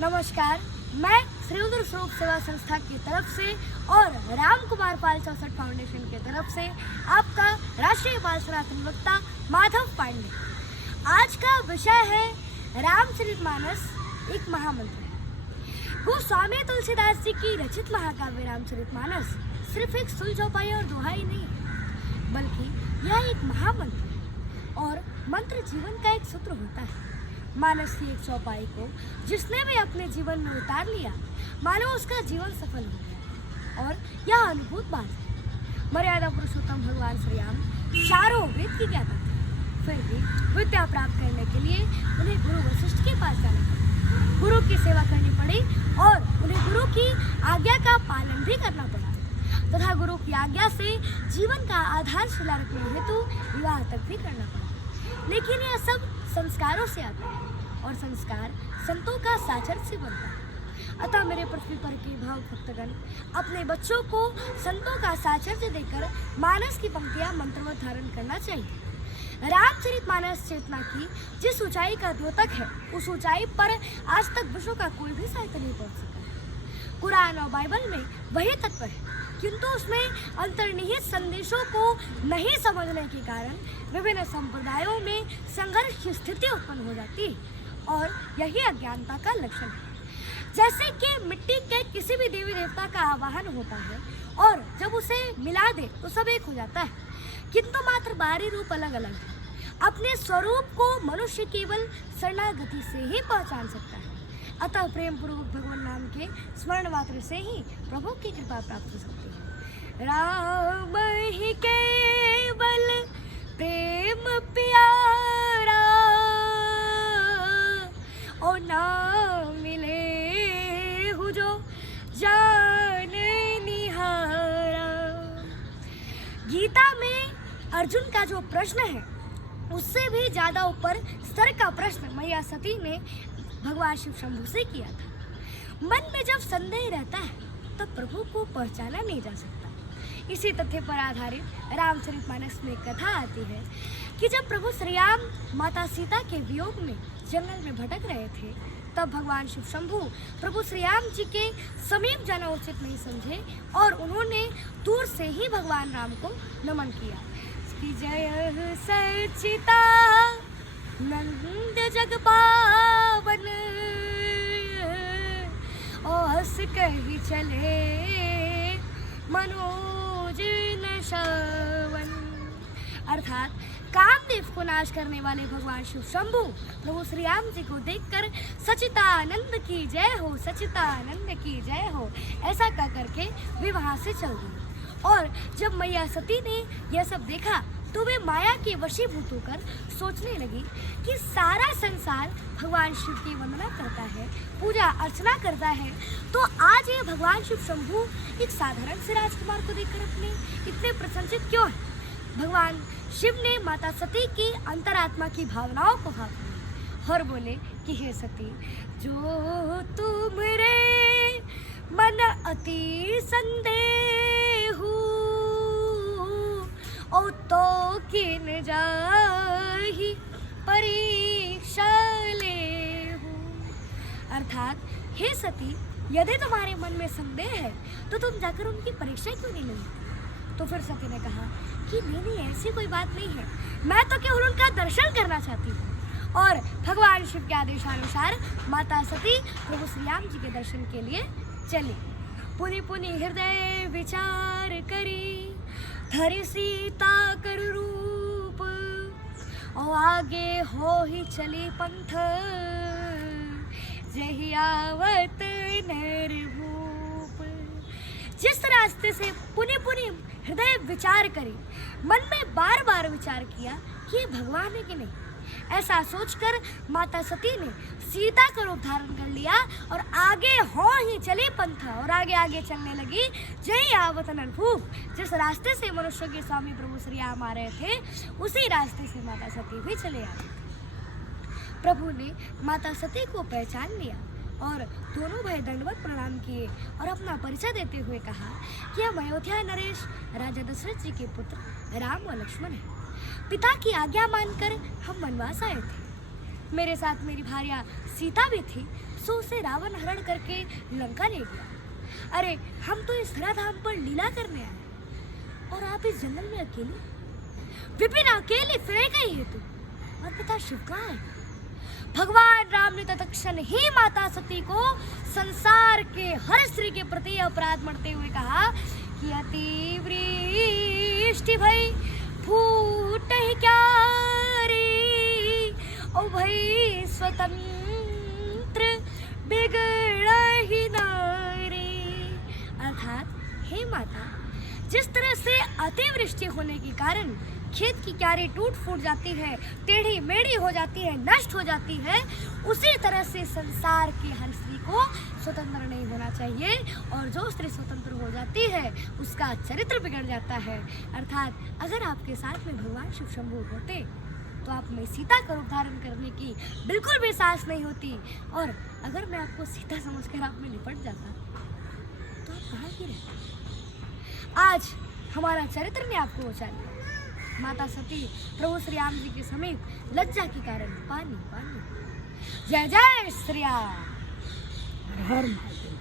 नमस्कार, मैं श्री रुद्र स्वरूप सेवा संस्था की तरफ से और राम कुमार पाल चौसठ फाउंडेशन की तरफ से आपका राष्ट्रीय बाल सनातन वक्ता माधव पांडे। आज का विषय है रामचरितमानस एक महामंत्र है। गोस्वामी तुलसीदास जी की रचित महाकाव्य रामचरितमानस सिर्फ एक सुलझोपाई और दोहा ही नहीं है, बल्कि यह एक महामंत्र है और मंत्र जीवन का एक सूत्र होता है। मानस की एक चौपाई को जिसने भी अपने जीवन में उतार लिया, मानो उसका जीवन सफल हो गया। और यह अनुभूत बात है। मर्यादा पुरुषोत्तम भगवान श्री राम चारों वेद की ज्ञाता थे, फिर भी विद्या प्राप्त करने के लिए उन्हें गुरु वशिष्ठ के पास जाना पड़ा, गुरु की सेवा करनी पड़ी और उन्हें गुरु की आज्ञा का पालन भी करना पड़ा तथा गुरु की आज्ञा से जीवन का आधारशिला रखने हेतु विवाह तक भी करना पड़ा। लेकिन यह सब संस्कारों से आता है और संस्कार संतों का साचर से बनता है। अतः मेरे पृथ्वी पर के भाव भक्तगण अपने बच्चों को संतों का साचर्य देकर मानस की पंक्तियां मंत्रवत धारण करना चाहिए। रामचरितमानस चेतना की जिस ऊंचाई का द्योतक है, उस ऊंचाई पर आज तक विश्व का कोई भी साहित्य नहीं पहुंच सका। कुरान और बाइबल में वही तत्व है, किंतु उसमें अंतर्निहित संदेशों को नहीं समझने के कारण विभिन्न संप्रदायों में संघर्ष की स्थिति उत्पन्न हो जाती है और यही अज्ञानता का लक्षण है। जैसे कि मिट्टी के किसी भी देवी देवता का आवाहन होता है और जब उसे मिला दे तो सब एक हो जाता है, किंतु मात्र बाहरी रूप अलग अलग है। अपने स्वरूप को मनुष्य केवल शरणागति से ही पहचान सकता है। अतः प्रेम पूर्वक भगवान नाम के स्मरण मात्र से ही प्रभु की कृपा प्राप्त हो सकती है। राम ही केवल प्रेम प्यारा और ना मिले हु जो जान निहारा। गीता में अर्जुन का जो प्रश्न है, उससे भी ज्यादा ऊपर स्तर का प्रश्न मैया सती ने भगवान शिव शंभू से किया था। मन में जब संदेह रहता है तब प्रभु को पहचाना नहीं जा सकता। इसी तथ्य पर आधारित रामचरितमानस में कथा आती है कि जब प्रभु श्री राम माता सीता के वियोग में जंगल में भटक रहे थे, तब भगवान शिव शंभू प्रभु श्री राम जी के समीप जाना उचित नहीं समझे और उन्होंने दूर से ही भगवान राम को नमन किया कि जय सचिता नंद जग पावन हंस कही चले मनोज न श्रवण। अर्थात कामदेव को नाश करने वाले भगवान शिव शंभू प्रभु श्री राम जी को देखकर सचितानंद की जय हो, सचितानंद की जय हो ऐसा कह करके वे वहां से चल गए। और जब मैया सती ने यह सब देखा तो वे माया के वशीभूत होकर सोचने लगी कि सारा संसार भगवान शिव की वंदना करता है, पूजा अर्चना करता है, तो आज ये भगवान शिव शंभू एक साधारण से राजकुमार को देखकर अपने इतने प्रसन्नचित क्यों है। भगवान शिव ने माता सती की अंतरात्मा की भावनाओं को भाव लिया और बोले कि हे सती, जो तुम्हारे मन अति संदेह ओ तो किन जाहि परीक्षा लेहु। अर्थात हे सती, यदि तुम्हारे मन में संदेह है तो तुम जाकर उनकी परीक्षा क्यों नहीं लेती। तो फिर सती ने कहा कि नहीं, ऐसी कोई बात नहीं है, मैं तो केवल उनका दर्शन करना चाहती हूँ। और भगवान शिव के आदेशानुसार माता सती प्रभु श्री राम जी के दर्शन के लिए चली। पुनि पुनि हृदय विचार करी धरि सीता कर रूप और आगे हो ही चली पंथ जहि आवत नरभूप। जिस रास्ते से पुनि पुनि हृदय विचार करी, मन में बार बार विचार किया कि भगवान है कि नहीं, ऐसा सोचकर माता सती ने सीता का रूप धारण कर लिया और आगे हो ही चली पंथा और आगे आगे चलने लगी जय आवत नरभूप। जिस रास्ते से मनुष्य के स्वामी प्रभु श्री राम आ रहे थे, उसी रास्ते से माता सती भी चले आ रही थी। प्रभु ने माता सती को पहचान लिया और दोनों भाई दंडवत प्रणाम किए और अपना परिचय देते हुए कहा कि हम अयोध्या नरेश राजा दशरथ जी के पुत्र राम व लक्ष्मण हैं। पिता की आज्ञा मानकर हम वनवास आए थे। मेरे साथ मेरी भार्या सीता भी थी। सो उसे रावण हरण करके लंका ले गया। अरे हम तो इस धराधाम पर लीला करने आए और आप इस जंगल में अकेले, विपिन अकेले फिरे गई है तू, और पिता शिव कहाँ है? भगवान राम ने तत्क्षण ही माता सती को संसार के हर स्त्री के प्रति अपराध मरते हुए कहा कि अतिवृष्टि भई फूट ही क्या रे, ओ भई स्वतंत्र बिगड़ ही नारे। अर्थात हे माता, जिस तरह से अतिवृष्टि होने के कारण खेत की क्यारी टूट फूट जाती है, टेढ़ी मेढ़ी हो जाती है, नष्ट हो जाती है, उसी तरह से संसार की हर स्त्री को स्वतंत्र नहीं होना चाहिए, और जो स्त्री स्वतंत्र हो जाती है उसका चरित्र बिगड़ जाता है। अर्थात अगर आपके साथ में भगवान शिव शंभू होते तो आप में सीता का रूप धारण करने की बिल्कुल भी साहस नहीं होती, और अगर मैं आपको सीता समझकर आप में निपट जाता तो आप कहाँ की रहते? आज हमारा चरित्र ने आपको बचा लिया। माता सती प्रभु श्री राम जी के समीप लज्जा के कारण पानी पानी। जय जय श्री राम। हर हर महादेव।